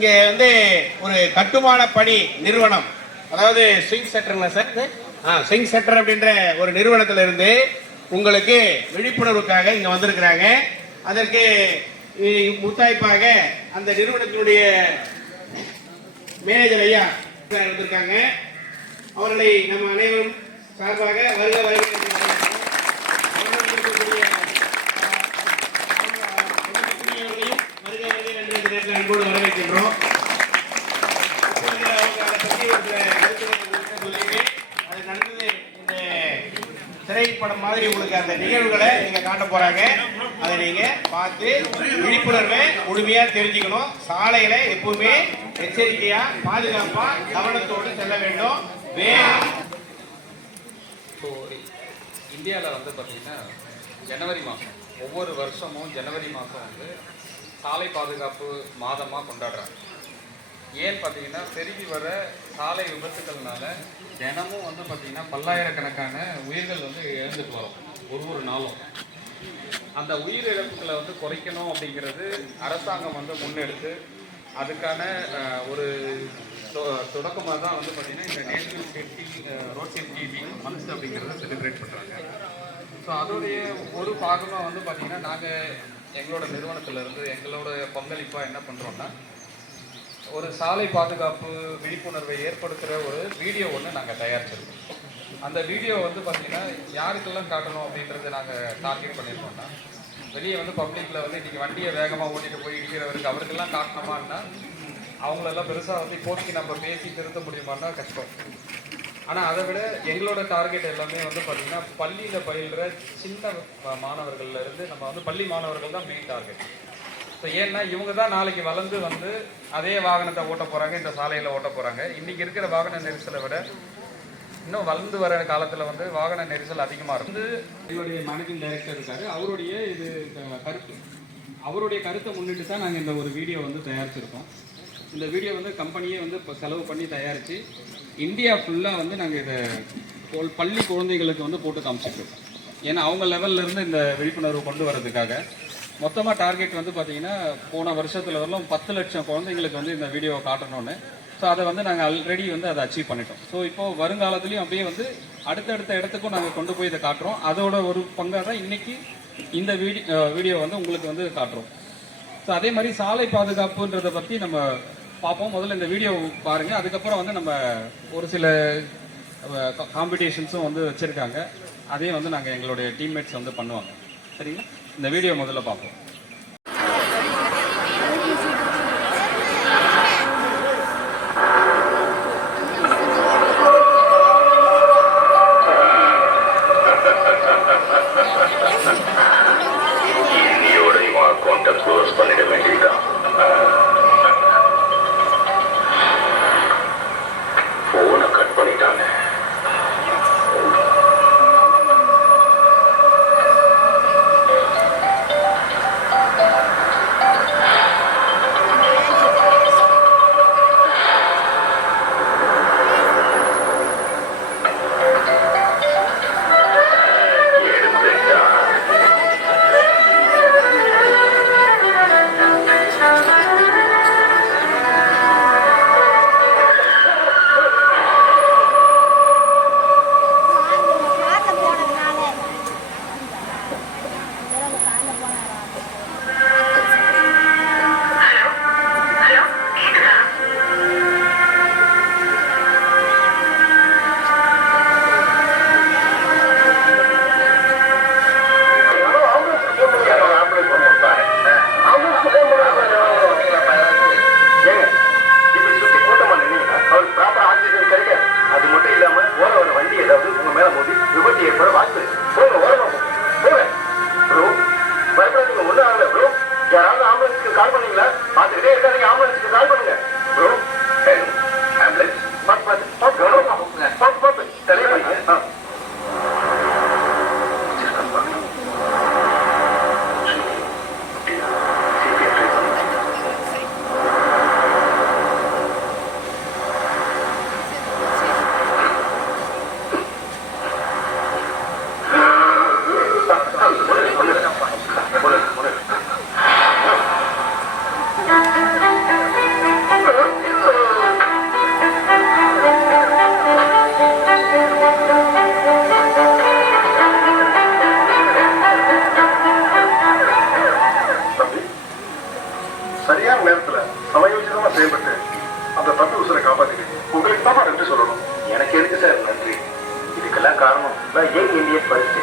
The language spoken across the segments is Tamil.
இங்கே வந்து ஒரு கட்டுமான பணி நிறுவனம், அதாவது ஸ்விங் செட்டர்ல சார், ஸ்விங் செட்டர் அப்படின்ற ஒரு நிறுவனத்தில் இருந்து உங்களுக்கு விழிப்புணர்வுக்காக இங்கே வந்திருக்கிறாங்க. அதற்கு முத்தாய்ப்பாக அந்த நிறுவனத்தினுடைய மேனேஜர் ஐயா வந்திருக்காங்க. அவர்களை நம்ம அனைவரும் சார்பாக வருக வருக அன்போடு வரவேற்கின்றோம். அது நடந்தது இந்த திரைப்படம் மாதிரி உங்களுக்கு அந்த நிகழ்வுகளை நீங்க காட்ட போறாங்க. அதை நீங்க பார்த்து விழிப்புணர்வை முழுமையா தெரிஞ்சுக்கணும். சாலையில எப்பவுமே எச்சரிக்கையா பாதுகாப்பா கவனத்தோடு செல்ல வேண்டும். இந்தியாவில் வந்து பார்த்தீங்கன்னா ஜனவரி மாதம், ஒவ்வொரு வருஷமும் ஜனவரி மாதம் வந்து சாலை பாதுகாப்பு மாதமாக கொண்டாடுறாங்க. ஏன்னு பார்த்தீங்கன்னா பெருகி வர சாலை விபத்துக்கள்னால தினமும் வந்து பார்த்தீங்கன்னா பல்லாயிரக்கணக்கான உயிர்கள் வந்து இழந்துட்டு வரும் ஒரு நாளும். அந்த உயிரிழப்புகளை வந்து குறைக்கணும் அப்படிங்கிறது அரசாங்கம் வந்து முன்னெடுத்து அதுக்கான ஒரு தொடக்கமாக தான் வந்து பார்த்தீங்கன்னா இந்த national safety road safety week months அப்படிங்கிறத செலிப்ரேட் பண்ணுறாங்க. ஸோ அதோடைய ஒரு பாகமாக வந்து பார்த்தீங்கன்னா நாங்கள் எங்களோட நிறுவனத்திலிருந்து எங்களோட பங்களிப்பாக என்ன பண்ணுறோன்னா, ஒரு சாலை பாதுகாப்பு விழிப்புணர்வை ஏற்படுத்துகிற ஒரு வீடியோ ஒன்று நாங்கள் தயாரிச்சிருக்கோம். அந்த வீடியோ வந்து பார்த்திங்கன்னா யாருக்கெல்லாம் காட்டணும் அப்படின்றத நாங்கள் டார்கெட் பண்ணியிருக்கோம்னா, வெளியே வந்து பப்ளிக்கில் வந்து இன்றைக்கி வண்டியை வேகமாக ஓட்டிகிட்டு போய் இடிக்கிறவருக்கு அவருக்கெல்லாம் காட்டணுமான்னா அவங்களெல்லாம் பெருசாக வந்து இப்போதைக்கு நம்ம பேசி திருத்த முடியுமான்னா கஷ்டம். ஆனால் அதை விட எங்களோட டார்கெட் எல்லாமே வந்து பார்த்திங்கன்னா பள்ளியில் பயில்கிற சின்ன மாணவர்கள்லேருந்து நம்ம வந்து பள்ளி மாணவர்கள் தான் மெயின் டார்கெட். ஸோ ஏன்னா இவங்க தான் நாளைக்கு வளர்ந்து வந்து அதே வாகனத்தை ஓட்ட போகிறாங்க, இந்த சாலையில் ஓட்ட போகிறாங்க. இன்றைக்கி இருக்கிற வாகன நெரிசலை விட இன்னும் வளர்ந்து வர காலத்தில் வந்து வாகன நெரிசல் அதிகமாக இருந்து எங்களுடைய மேனேஜிங் டைரக்டர் இருக்காரு. அவருடைய அவருடைய கருத்தை முன்னிட்டு தான் நாங்கள் இந்த ஒரு வீடியோ வந்து தயாரிச்சிருக்கோம். இந்த வீடியோ வந்து கம்பெனியே வந்து இப்போ செலவு பண்ணி தயாரித்து இந்தியா ஃபுல்லாக வந்து நாங்கள் இதை பள்ளி குழந்தைகளுக்கு வந்து போட்டு காமிச்சிட்ருக்கோம். ஏன்னா அவங்க லெவல்லேருந்து இந்த விழிப்புணர்வு கொண்டு வரதுக்காக மொத்தமாக டார்கெட் வந்து பார்த்திங்கன்னா போன வருஷத்தில் வரலாம் 10 லட்சம் குழந்தைங்களுக்கு வந்து இந்த வீடியோவை காட்டணும்னு. ஸோ அதை வந்து நாங்கள் ஆல்ரெடி வந்து அதை அச்சீவ் பண்ணிட்டோம். ஸோ இப்போது வருங்காலத்துலேயும் அப்படியே வந்து அடுத்தடுத்த இடத்துக்கும் நாங்கள் கொண்டு போய் இதை காட்டுறோம். அதோட ஒரு பங்காக தான் இன்றைக்கி இந்த வீடியோ வந்து உங்களுக்கு வந்து காட்டுறோம். ஸோ அதே மாதிரி சாலை பாதுகாப்புன்றதை பற்றி நம்ம பார்ப்போம். முதல்ல இந்த வீடியோ பாருங்கள். அதுக்கப்புறம் வந்து நம்ம ஒரு சில காம்படிஷன்ஸும் வந்து வச்சுருக்காங்க. அதையும் வந்து நாங்கள் எங்களுடைய டீம்மேட்ஸ் வந்து பண்ணுவாங்க. சரிங்களா? இந்த வீடியோ முதல்ல பார்ப்போம்.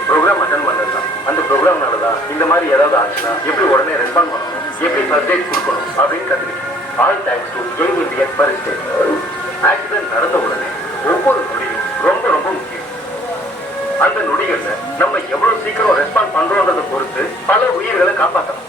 ப்ரோக்ராம் அட்டன் பண்ணலாம். அந்த ப்ரோக்ராம்னால தான் இந்த மாதிரி ஏதாவது ஆச்சுன்னா எப்படி உடனே ரெஸ்பாண்ட் பண்ணணும், எப்படி ஃபர்ஸ்ட் எய்ட் கொடுக்கணும் அப்படின்னு கற்றுக்கிட்டேன். All thanks to young Indian first eight. Accident நடந்த உடனே ஒவ்வொரு நொடியும் ரொம்ப ரொம்ப முக்கியம். அந்த நொடிகள்ல நம்ம எவ்வளவு சீக்கிரம் ரெஸ்பாண்ட் பண்றோன்றதை பொறுத்து பல உயிர்களை காப்பாற்றலாம்.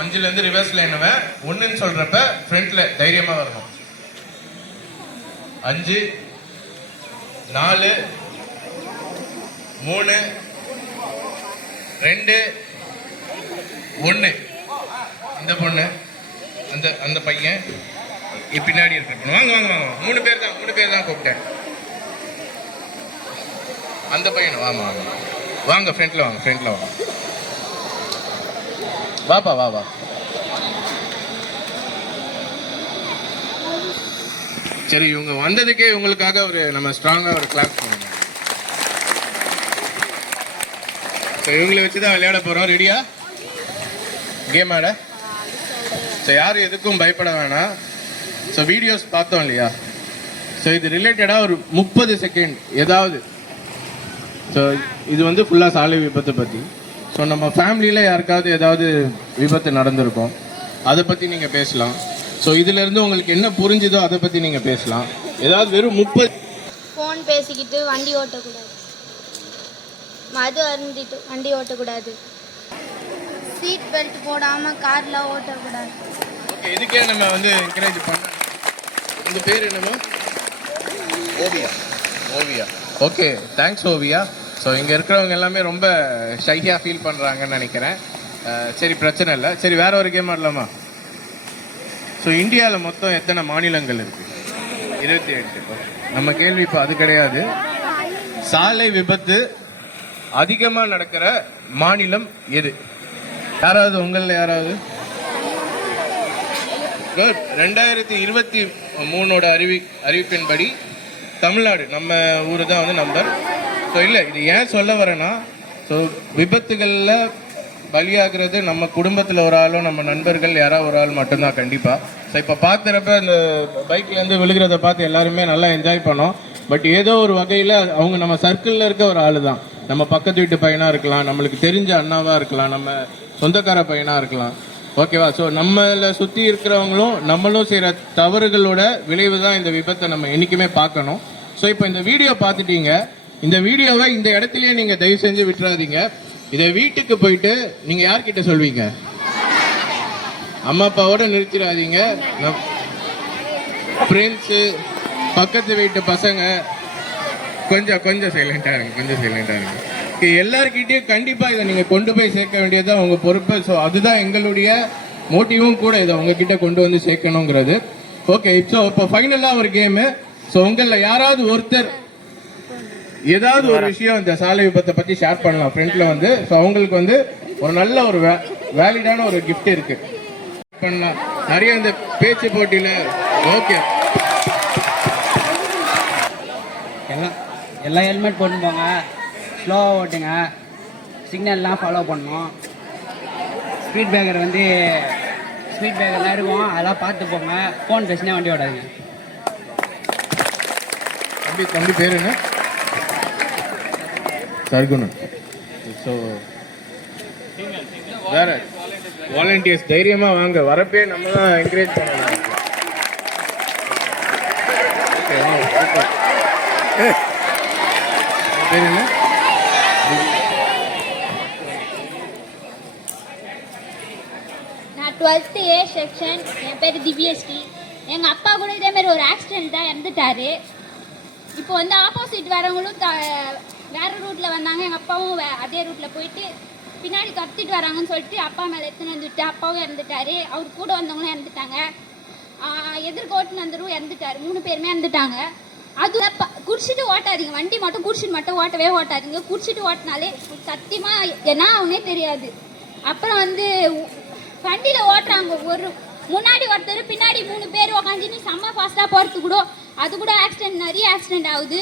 அஞ்சுலேருந்து ரிவர்ஸ்ல என்னவன் ஒன்றுன்னு சொல்றப்ப ஃப்ரண்ட்ல தைரியமா வரணும். 5 4 3 2 1. இந்த பொண்ணு அந்த அந்த பையன் பின்னாடி இருக்கு. வாங்க வாங்க வாங்க, 3 பேர் தான் கூப்பிட்டேன். அந்த பையன் வாங்க வாங்க வாங்க, ஃப்ரண்ட்ல வாங்க வாப்பா வா. சரி, இவங்க வந்ததுக்கே இவங்களுக்காக நம்ம ஸ்ட்ராங்கா ஒரு கிளாப் பண்ணுங்க. இவங்களை வச்சுதான் விளையாட போறோம். ரெடியா கேம் ஆட? யாரும் எதுக்கும் பயப்பட வேணாம். வீடியோஸ் பார்த்தோம் இல்லையா? இது ரிலேட்டடா ஒரு 30 செகண்ட் ஏதாவது. இது ஃபுல்லா சாலை விபத்தை பத்தி. நம்ம ஃபேமிலியில் யாருக்காவது ஏதாவது விபத்து நடந்திருக்கும், அதை பற்றி நீங்கள் பேசலாம். இதிலேருந்து உங்களுக்கு என்ன புரிஞ்சுதோ அதை பற்றி நீங்கள் பேசலாம். ஏதாவது வெறும் 30. ஃபோன் பேசிக்கிட்டு வண்டி ஓட்டக்கூடாது, மது அருந்திட்டு வண்டி ஓட்டக்கூடாது, சீட் பெல்ட் போடாமல் காரில் ஓட்டக்கூடாது. ஓகே, இதுக்கே நம்ம என்கரேஜ் பண்ண. இந்த பேர் என்னமோ? ஓவியா. Okay, thanks Oviya. இங்கே இருக்கிறவங்க எல்லாமே ரொம்ப ஷையாக ஃபீல் பண்ணுறாங்கன்னு நினைக்கிறேன். சரி, பிரச்சனை இல்லை. சரி, வேற ஒரு கேம் ஆடலாமா? இந்தியாவில் மொத்தம் எத்தனை மாநிலங்கள் இருக்கு? 28. நம்ம கேள்வி இப்போ அது கிடையாது. சாலை விபத்து அதிகமாக நடக்கிற மாநிலம் எது? யாராவது உங்களில் யாராவது? 2023 அறிவிப்பின்படி தமிழ்நாடு நம்ம ஊர் தான் நம்பர். இல்லை, இது ஏன் சொல்ல வரேன்னா, விபத்துகளில் பலியாகிறது நம்ம குடும்பத்தில் ஒரு ஆளோ நம்ம நண்பர்கள் யாராவது ஒரு ஆள் மட்டும்தான் கண்டிப்பாக. இப்போ பார்க்குறப்ப அந்த பைக்லேருந்து விழுகிறத பார்த்து எல்லாருமே நல்லா என்ஜாய் பண்ணோம். பட் ஏதோ ஒரு வகையில் அவங்க நம்ம சர்க்கிளில் இருக்க ஒரு ஆள் தான். நம்ம பக்கத்து வீட்டு பையனாக இருக்கலாம், நம்மளுக்கு தெரிஞ்ச அண்ணாவாக இருக்கலாம், நம்ம சொந்தக்கார பையனாக இருக்கலாம். ஓகேவா? நம்மளை சுற்றி இருக்கிறவங்களும் நம்மளும் செய்கிற தவறுகளோட விளைவு தான் இந்த விபத்தை நம்ம என்றைக்குமே பார்க்கணும். இப்போ இந்த வீடியோ பார்த்துட்டீங்க. இந்த வீடியோவை இந்த இடத்துலயே நீங்க தயவு செஞ்சு விட்டுறாதீங்க. இதை வீட்டுக்கு போயிட்டு நீங்க யார்கிட்ட சொல்வீங்க? அம்மா அப்பாவோட நிறுத்திடாதீங்க. ஃப்ரெண்ட்ஸு, பக்கத்து வீட்டு பசங்க, கொஞ்சம் சைலண்டாக இருங்க. எல்லார்கிட்டயும் கண்டிப்பாக இதை நீங்கள் கொண்டு போய் சேர்க்க வேண்டியதுதான் உங்கள் பொறுப்பு. ஸோ அதுதான் எங்களுடைய மோட்டிவும் கூட, இதை உங்ககிட்ட கொண்டு வந்து சேர்க்கணுங்கிறது. ஓகே, இப்போ ஃபைனலாக ஒரு கேமு. ஸோ உங்களில் யாராவது ஒருத்தர் ஏதாவது ஒரு விஷயம் இந்த சாலை விபத்தை பற்றி ஷேர் பண்ணலாம் ஃப்ரெண்டில் வந்து. ஸோ அவங்களுக்கு வந்து ஒரு நல்ல ஒரு வேலிடான ஒரு கிஃப்ட் இருக்கு பண்ணலாம். நிறைய இந்த பேச்சு போட்டியில் ஓகே எல்லாம் ஹெல்மெட் போட்டு போங்க, ஸ்லோவாக ஓட்டுங்க, சிக்னல்லாம் ஃபாலோ பண்ணணும். ஸ்பீட் பிரேக்கர்லாம் இருக்கும், அதெல்லாம் பார்த்து போங்க. ஃபோன் பேசினா வண்டி ஓடாதுங்க. தம்பி பேர் என்ன? சர்குணன். ஸோ வேற வாலண்டியர்ஸ் தைரியமாக வாங்க, வரப்பே நம்ம தான் என்கரேஜ் பண்ணலாம். பேர் என்ன? நான் 12th A செக்ஷன். என் பேர் திவ்யஸ்ரீ. எங்கள் அப்பா கூட இதேமாரி ஒரு ஆக்சிடென்ட் தான் இறந்துட்டாரு. இப்போ வந்து ஆப்போசிட் வரவங்களும் வேறு ரூட்டில் வந்தாங்க. எங்கள் அப்பாவும் அதே ரூட்டில் போயிட்டு பின்னாடி கத்திட்டு வராங்கன்னு சொல்லிட்டு அப்பா மேலே எடுத்துன்னு வந்துட்டு அப்பாவும் இறந்துட்டாரு. அவர் கூட வந்தவங்களும் இறந்துட்டாங்க. எதிர்கோட்டுன்னு வந்துடும் இறந்துட்டாரு. 3 பேருமே இறந்துட்டாங்க. அது குடிச்சிட்டு ஓட்டாதீங்க, வண்டி மட்டும் குடிச்சிட்டு ஓட்டவே ஓட்டாதீங்க. குடிச்சிட்டு ஓட்டினாலே சத்தியமாக என்ன ஆகுனே தெரியாது. அப்புறம் வந்து வண்டியில் ஓட்டுறாங்க, ஒரு முன்னாடி ஒருத்தர் பின்னாடி 3 பேர் உக்காந்துன்னு செம்ம ஃபாஸ்ட்டாக போகிறது கூட, அது கூட ஆக்சிடென்ட், நிறைய ஆக்சிடென்ட் ஆகுது.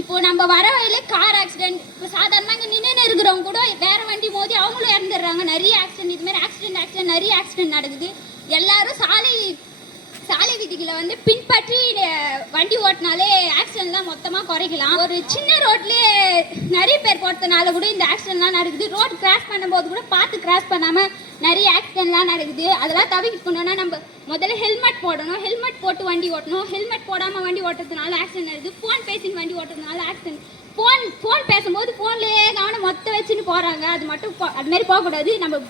இப்போ நம்ம வர வழியில கார் ஆக்சிடென்ட், இப்போ சாதாரணமாக இங்கே நின்று இருக்கிறவங்க கூட வேற வண்டி மோதி அவங்களும் இறந்துடுறாங்க. நிறைய ஆக்சிடென்ட், இதுமாதிரி ஆக்சிடென்ட் நிறைய ஆக்சிடென்ட் நடக்குது. எல்லாரும் சாலை விதிகளை வந்து பின்பற்றி வண்டி ஓட்டினாலே ஆக்சிடென்ட்லாம் மொத்தமாக குறைக்கலாம். ஒரு சின்ன ரோட்லேயே நிறைய பேர் போட்டதுனால கூட இந்த ஆக்சிடென்ட்லாம் நடக்குது. ரோட் கிராஸ் பண்ணும்போது கூட பார்த்து கிராஸ் பண்ணாமல் நிறைய ஆக்சிடென்ட்லாம் நடக்குது. அதெல்லாம் தவிர்க்கணும்னா நம்ம முதல்ல ஹெல்மெட் போடணும், ஹெல்மெட் போட்டு வண்டி ஓட்டணும். ஹெல்மெட் போடாமல் வண்டி ஓட்டுறதுனால ஆக்சிடென்ட் நடக்குது. ஃபோன் பேசின்னு வண்டி ஓட்டுறதுனால ஆக்சிடென்ட். ஃபோன் பேசும்போது ஃபோன்லேயே கவனம் மொத்தம் வச்சுன்னு போகிறாங்க. அது மட்டும் அதுமாரி போகக்கூடாது. நம்ம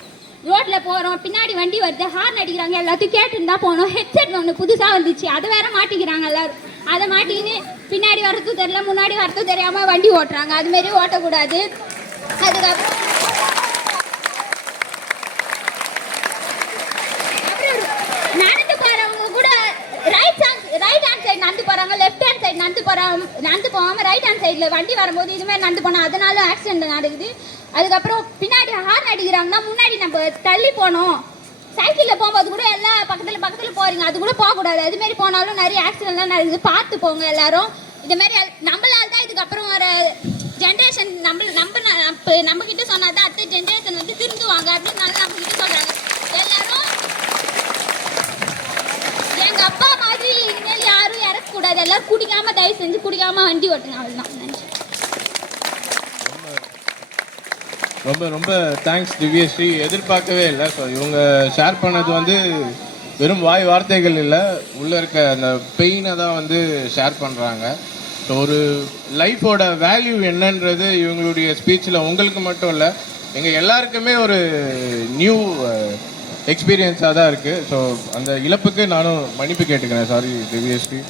ரோட்டில் போகிறோம், பின்னாடி வண்டி வருது, ஹார்ன் அடிக்கிறாங்க, எல்லாத்தையும் கேட்டுன்னு தான் போகணும். ஹெட்செட் ஒன்று புதுசாக வந்துச்சு, அதை வேற மாட்டிக்கிறாங்க எல்லாரும். அதை மாட்டின்னு பின்னாடி வரதும் தெரியல, முன்னாடி வரதும் தெரியாமல் வண்டி ஓட்டுறாங்க. அதுமாரி ஓட்டக்கூடாது. அதுக்கப்புறம் நடந்து போகிறவங்க கூட ரைட் ஹேண்ட் சைடு நடந்து போகிறாங்க, லெஃப்ட் ஹேண்ட் சைடு நடந்து போகாமல் ரைட் ஹேண்ட் சைடில் வண்டி வரும்போது இதுமாதிரி நடந்து போனால் அதனால ஆக்சிடென்ட் நடக்குது. அதுக்கப்புறம் பின்னாடி ஹார்ன் அடிக்கிறாங்கன்னா முன்னாடி நம்ம தள்ளி போனோம். சைக்கிளில் போகும்போது கூட எல்லாம் பக்கத்தில் போகிறீங்க, அது கூட போகக்கூடாது. அதுமாரி போனாலும் நிறைய ஆக்சிடென்ட்லாம் நடக்குது. பார்த்து போங்க எல்லாரும். இதுமாரி நம்மளால தான் இதுக்கப்புறம் வர ஜென்ரேஷன் நம்ம கிட்ட சொன்னால் தான் அடுத்த ஜென்ரேஷன் வந்து திருந்துவாங்க அப்படின்னு நல்லா நம்ம கிட்ட சொல்கிறாங்க எல்லாரும். எங்கள் அப்பா மாதிரி இனிமேல் யாரும் இறக்கக்கூடாது. எல்லாரும் குடிக்காமல், தயவு செஞ்சு குடிக்காமல் வண்டி ஓட்டுங்க. அவ்வளோதான். நன்றி. ரொம்ப ரொம்ப தேங்க்ஸ் திவ்யஸ்ரீ. எதிர்பார்க்கவே இல்லை. ஸோ இவங்க ஷேர் பண்ணது வந்து வெறும் வாய் வார்த்தைகள் இல்லை, உள்ளே இருக்க அந்த பெயினை தான் வந்து ஷேர் பண்ணுறாங்க. ஸோ ஒரு லைஃபோட வேல்யூ என்னன்றது இவங்களுடைய ஸ்பீச்சில் உங்களுக்கு மட்டும் இல்லை, எங்கள் எல்லாருக்குமே ஒரு நியூ எக்ஸ்பீரியன்ஸாக தான் இருக்குது. ஸோ அந்த இழப்புக்கு நானும் மன்னிப்பு கேட்டுக்கிறேன். சாரி திவ்யஸ்ரீ.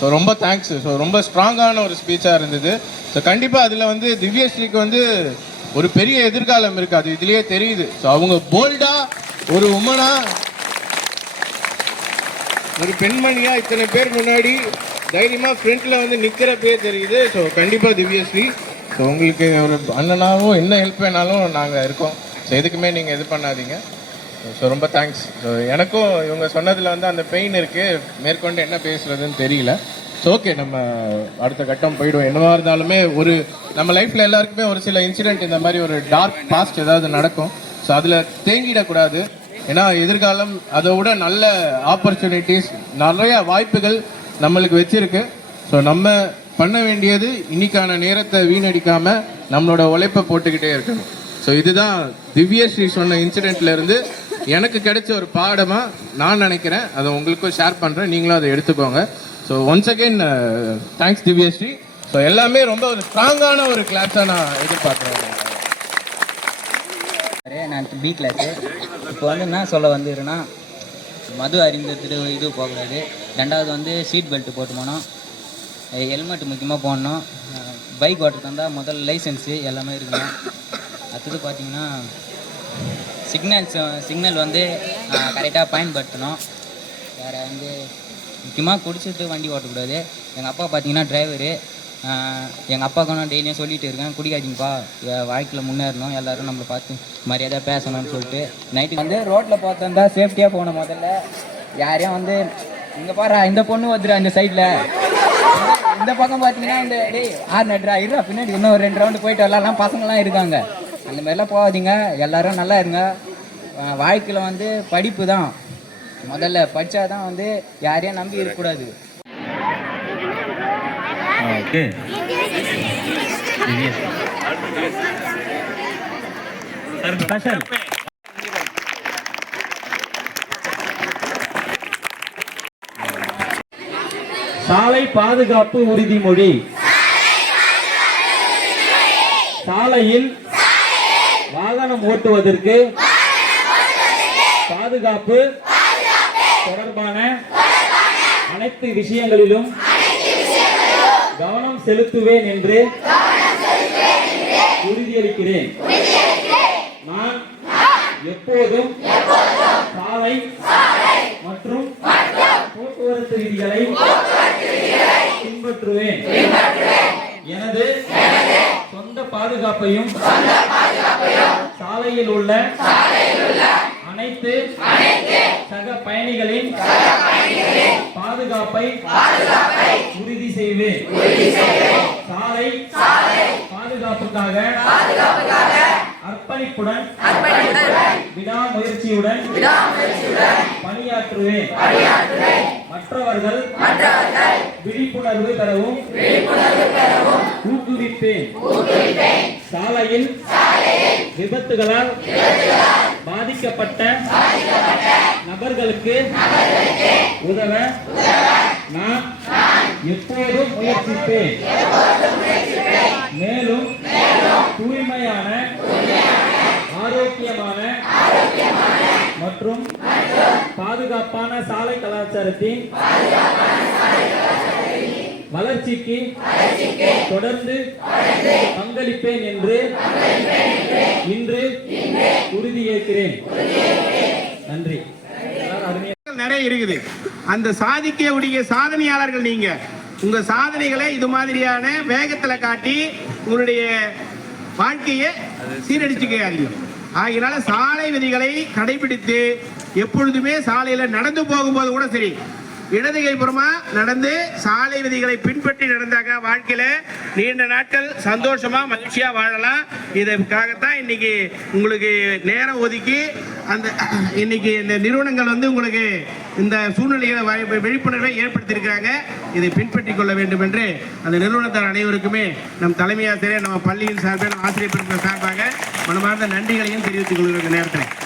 ஸோ ரொம்ப தேங்க்ஸ். ஸோ ரொம்ப ஸ்ட்ராங்கான ஒரு ஸ்பீச்சாக இருந்தது. ஸோ கண்டிப்பாக அதில் வந்து திவ்யஸ்ரீக்கு வந்து ஒரு பெரிய எதிர்காலம் இருக்கு, அது இதுலயே தெரியுது. ஸோ அவங்க போல்டா ஒரு உமனா, ஒரு பெண்மணியா இத்தனை பேர் முன்னாடி தைரியமா ஃப்ரண்ட்ல வந்து நிக்கிறப்பே தெரியுது. ஸோ கண்டிப்பா திவ்யஸ்ரீ, ஸோ உங்களுக்கு ஒரு அண்ணனாவும் என்ன ஹெல்ப் வேணாலும் நாங்கள் இருக்கோம். ஸோ எதுக்குமே நீங்கள் இது பண்ணாதீங்க. ஸோ ரொம்ப தேங்க்ஸ். ஸோ எனக்கும் இவங்க சொன்னதில் வந்து அந்த பெயின் இருக்குது, மேற்கொண்டு என்ன பேசுறதுன்னு தெரியல. ஸோ ஓகே, நம்ம அடுத்த கட்டம் போயிடுவோம். என்னவா இருந்தாலுமே ஒரு நம்ம லைஃப்பில் எல்லாருக்குமே ஒரு சில இன்சிடென்ட் இந்த மாதிரி ஒரு டார்க் பாஸ்ட் ஏதாவது நடக்கும். ஸோ அதில் தேங்கிடக்கூடாது. ஏன்னா எதிர்காலம் அதை விட நல்ல ஆப்பர்ச்சுனிட்டிஸ், நிறைய வாய்ப்புகள் நம்மளுக்கு வச்சிருக்கு. ஸோ நம்ம பண்ண வேண்டியது இன்னைக்கான நேரத்தை வீணடிக்காமல் நம்மளோட உழைப்பை போட்டுக்கிட்டே இருக்கணும். ஸோ இதுதான் திவ்யஸ்ரீ சொன்ன இன்சிடென்ட்ல இருந்து எனக்கு கிடைச்ச ஒரு பாடமாக நான் நினைக்கிறேன். அதை உங்களுக்கும் ஷேர் பண்ணுறேன், நீங்களும் அதை எடுத்துக்கோங்க. So once again thanks Divyashree. So எல்லாமே ரொம்ப ஒரு ஸ்ட்ராங்கான ஒரு கிளாஸாக நான் எதிர்பார்க்குறேன். நான் பி கிளாஸு. இப்போ வந்து என்ன சொல்ல வந்துருன்னா, மது அறிந்தது இது போகக்கூடாது. ரெண்டாவது வந்து சீட் பெல்ட் போட்டு போனோம். ஹெல்மெட் முக்கியமாக போடணும். பைக் ஓட்டுறது இருந்தால் முதல்ல லைசன்ஸு எல்லாமே இருக்கணும். அடுத்தது பார்த்தீங்கன்னா சிக்னல் வந்து கரெக்டாக பயன்படுத்தணும். வேறு வந்து முக்கியமாக குடிச்சிட்டு வண்டி ஓட்டக்கூடாது. எங்கள் அப்பா பார்த்தீங்கன்னா டிரைவரு. எங்கள் அப்பாவுக்கு நான் டெய்லியும் சொல்லிகிட்டு இருக்கேன், குடிக்காதீங்கப்பா, வாழ்க்கையில் முன்னேறணும், எல்லோரும் நம்மளை பார்த்து மரியாதையாக பேசணும்னு சொல்லிட்டு. நைட்டு வந்து ரோட்டில் பார்த்தா சேஃப்டியாக போகணும். முதல்ல யாரையும் வந்து இங்கே பாரு இந்த பொண்ணு வந்துடுறா இந்த சைடில், இந்த பக்கம் பார்த்தீங்கன்னா இந்த டேய் 6 நட்ரா இருறா பின்னாடி இன்னும் 2 ரவுண்டு போயிட்டு வரலாம் பசங்கள்லாம் இருக்காங்க. அந்த மாதிரிலாம் போகாதீங்க. எல்லோரும் நல்லா இருங்க. வாழ்க்கையில் வந்து படிப்பு தான் முதல்ல. படித்தா தான் வந்து யாரையும் நம்பி இருக்கக்கூடாது. ஓகே. சாலை பாதுகாப்பு உறுதிமொழி. சாலையில் வாகனம் ஓட்டுவதற்கு பாதுகாப்பு தொடர்பான அனைத்து விஷயங்களிலும் கவனம் செலுத்துவேன் என்று உறுதியளிக்கிறேன். நான் எப்போதும் சாலை மற்றும் போக்குவரத்து விதிகளை பின்பற்றுவேன். எனது சொந்த பாதுகாப்பையும் சாலையில் உள்ள அனைத்து சக பயணிகளின் பாதுகாப்பை உறுதி செய்வேன். சாலை பாதுகாப்புக்காக அர்ப்பணிப்புடன் விடாமுயற்சியுடன் பணியாற்றுவேன். மற்றவர்கள் விழிப்புணர்வு பெறவும் ஊக்குவிப்பேன். சாலையில் விபத்துகளால் பாதிக்கப்பட்ட நபர்களுக்கு உதவ நான் எப்போதும் முயற்சிப்பேன். மேலும் தூய்மையான, ஆரோக்கியமான மற்றும் பாதுகாப்பான சாலை கலாச்சாரத்தின் வளர்ச்சிக்கு தொடர்ந்து பங்களிப்பேன் என்று இன்று உறுதியேற்கிறேன். நன்றி. நிறைய இருக்குது. அந்த சாதிக்கக்கூடிய சாதனையாளர்கள் நீங்க. உங்க சாதனைகளை இது மாதிரியான வேகத்துல காட்டி உங்களுடைய வாழ்க்கையை சீரடிச்சுக்காதீங்க. ஆகினால சாலை விதிகளை கடைபிடித்து எப்பொழுதுமே சாலையில நடந்து போகும்போது கூட சரி, இடது கைப்புறமா நடந்து சாலை விதிகளை பின்பற்றி நடந்தாக்க வாழ்க்கையில நீண்ட நாட்கள் சந்தோஷமா மகிழ்ச்சியா வாழலாம். இதற்காகத்தான் இன்னைக்கு உங்களுக்கு நேரம் ஒதுக்கி அந்த இன்னைக்கு இந்த நிறுவனங்கள் வந்து உங்களுக்கு இந்த சூழ்நிலைகளை விழிப்புணர்வை ஏற்படுத்தியிருக்கிறாங்க. இதை பின்பற்றி கொள்ள வேண்டும் என்று அந்த நிறுவனத்தார் அனைவருக்குமே நம் தலைமை ஆசிரியர், நம்ம பள்ளியின் சார்பில், ஆசிரியர் பெருமக்கள் சார்பாக மனமார்ந்த நன்றிகளையும் தெரிவித்துக் கொள்கிற நேரத்தில்